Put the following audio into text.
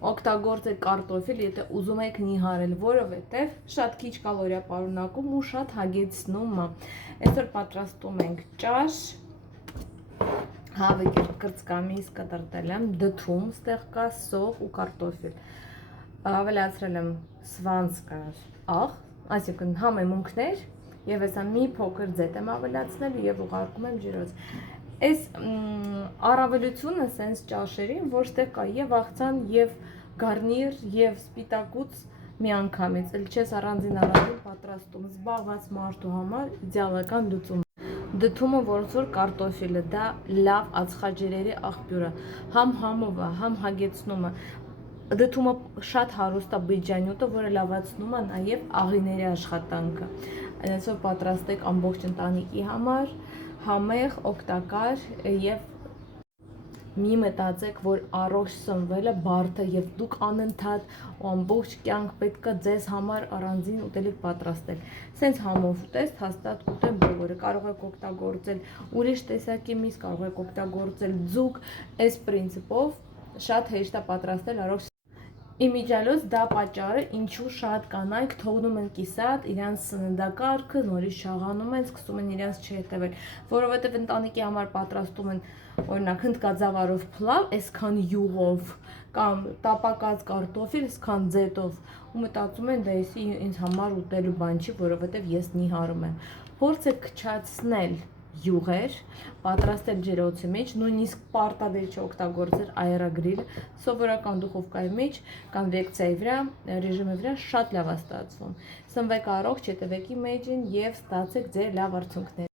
օգտագործեք կարտոֆիլ, եթե ուզում եք նիհարել, որովհետև շատ քիչ կալորիա պարունակում ու շատ հագեցնում է։ Այսօր պատրաստում ենք ճաշ, հավը կրծքամիս կտրտել եմ, դդում, ստեղ կա սող ու կարտոֆիլ։ Ավելացրել եմ սվանցկար աղ, այսինքն համեմունքներ, եւ հեսա մի փոքր ձետ եմ ավելացնել եւ ուղարկում եմ ջրոց։ Այս առավելությունը սենց ճաշերին, որ ստեղ կա եւ աղցան, եւ գարնիր, եւ սպիտակուց միանգամից, էլ չես առանձին պատրաստում, զբաղված մարդու համար իդեալական լուծում։ Դդումը ոնց որ կարտոֆիլը, դա լավ ածխաջրերի աղբյուր է, համ համով է, համ հագեցնում է։ Դդումը շատ հարուստ է բջջանյութը, որը լավացնում է նաեւ աղիների աշխատանքը։ Այսօր պատրաստեք ամբողջ ընտանիքի համար, համեղ, օգտակար եւ մի մտածեք, որ առողջ սնվելը բարդ է եւ դուք անընդհատ ամբողջ կյանք պետք է ձեզ համար առանձին ուտելիք պատրաստել։ Սենց համով ուտես, հաստատ կուտեն բոլորը։ Կարող եք օգտագործել ուրիշ տեսակի միս, կարող եք օգտագործել ձուկ, այս պրինցիպով շատ հեշտ է պատրաստել առողջ։ Իմիջիալոց դա պատճառը, ինչու շատ կանայք թողնում են կիսատ իրանց սննդակարգը, նորից շաղանում են, սկսում են իրանց չհետևել, որովհետև ընտանիքի համար պատրաստում են օրինակ հնդկաձավարով փլավ, այսքան յուղով կամ տապակած կարտոֆիլ, այսքան ձետով ու մտածում են դա ինձ համար ուտելու բան չի, որովհետև ես նիհարում եմ։ Փորձեք քչացնել յուղեր, պատրաստել ջրոցի մեջ, նույնիսկ պարտադիր չէ օգտագործել աերոգրիլ, սովորական դուխովկայի մեջ կամ վեկցիայի վրա, ռեժիմի վրա շատ լավ է ստացվում։ Սնվեք առողջ, հետևեք իմիջին եւ ստացեք ձեր լավ արդյունքներ։